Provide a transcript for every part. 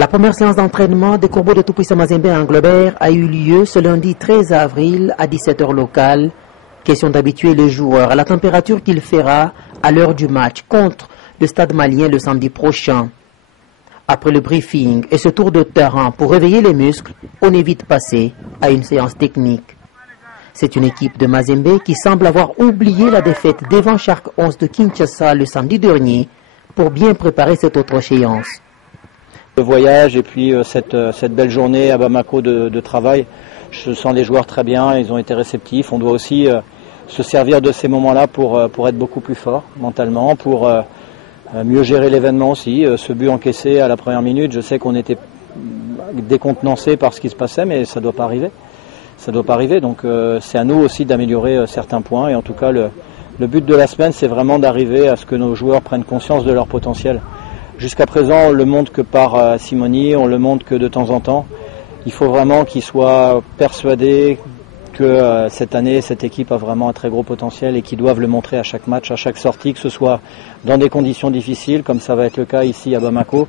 La première séance d'entraînement des Corbeaux de Tout-Puissant Mazembe à Anglebert a eu lieu ce lundi 13 avril à 17 h locale. Question d'habituer les joueurs à la température qu'il fera à l'heure du match contre le Stade Malien le samedi prochain. Après le briefing et ce tour de terrain pour réveiller les muscles, on est vite passé à une séance technique. C'est une équipe de Mazembe qui semble avoir oublié la défaite devant Shark 11 de Kinshasa le samedi dernier pour bien préparer cette autre échéance. Le voyage et puis cette belle journée à Bamako de travail, je sens les joueurs très bien, ils ont été réceptifs. On doit aussi se servir de ces moments-là pour être beaucoup plus fort mentalement, pour mieux gérer l'événement aussi. Ce but encaissé à la première minute, je sais qu'on était décontenancé par ce qui se passait, mais ça ne doit pas arriver. Ça doit pas arriver, donc c'est à nous aussi d'améliorer certains points. Et en tout cas, le but de la semaine, c'est vraiment d'arriver à ce que nos joueurs prennent conscience de leur potentiel. Jusqu'à présent, on le montre que par Simoni, on le montre que de temps en temps. Il faut vraiment qu'ils soient persuadés que cette année, cette équipe a vraiment un très gros potentiel et qu'ils doivent le montrer à chaque match, à chaque sortie, que ce soit dans des conditions difficiles, comme ça va être le cas ici à Bamako,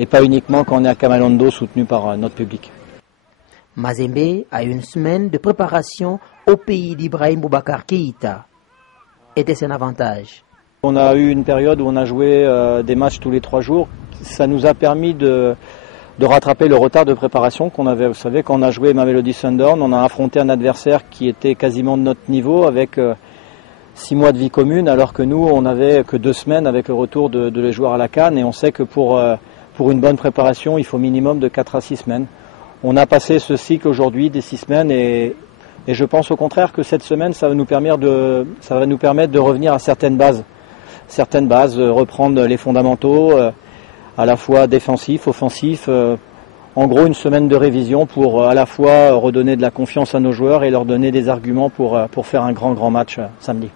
et pas uniquement quand on est à Kamalondo, soutenu par notre public. Mazembe a une semaine de préparation au pays d'Ibrahim Boubacar Keïta. Était-ce un avantage? On a eu une période où on a joué des matchs tous les 3 jours. Ça nous a permis de rattraper le retard de préparation qu'on avait. Vous savez, quand on a joué Mamelodi Sundowns, on a affronté un adversaire qui était quasiment de notre niveau avec 6 mois de vie commune, alors que nous, on n'avait que 2 semaines avec le retour de les joueurs à la CAN. Et on sait que pour une bonne préparation, il faut minimum de 4 à 6 semaines. On a passé ce cycle aujourd'hui des 6 semaines et je pense au contraire que cette semaine, ça va nous permettre de revenir à certaines bases, reprendre les fondamentaux, à la fois défensifs, offensifs. En gros, une semaine de révision pour à la fois redonner de la confiance à nos joueurs et leur donner des arguments pour faire un grand match samedi.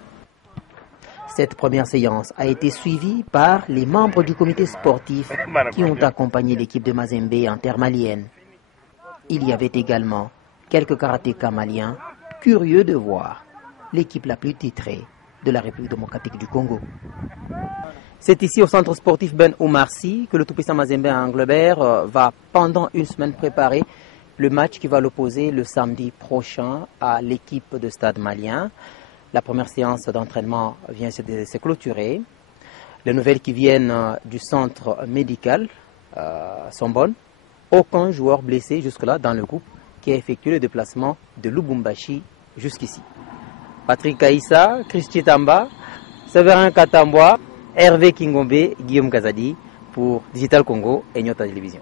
Cette première séance a été suivie par les membres du comité sportif qui ont accompagné l'équipe de Mazembe en terre malienne. Il y avait également quelques karatékas maliens curieux de voir l'équipe la plus titrée de la République démocratique du Congo. C'est ici au centre sportif Ben Oumar Sy que le tout-puissant Mazembe à Anglebert va pendant une semaine préparer le match qui va l'opposer le samedi prochain à l'équipe de Stade Malien. La première séance d'entraînement vient se clôturer. Les nouvelles qui viennent du centre médical sont bonnes. Aucun joueur blessé jusque-là dans le groupe qui a effectué le déplacement de Lubumbashi jusqu'ici. Patrick Kaïssa, Christy Tamba, Séverin Katamboa, Hervé Kingombe, Guillaume Kazadi pour Digital Congo et Nyota Télévision.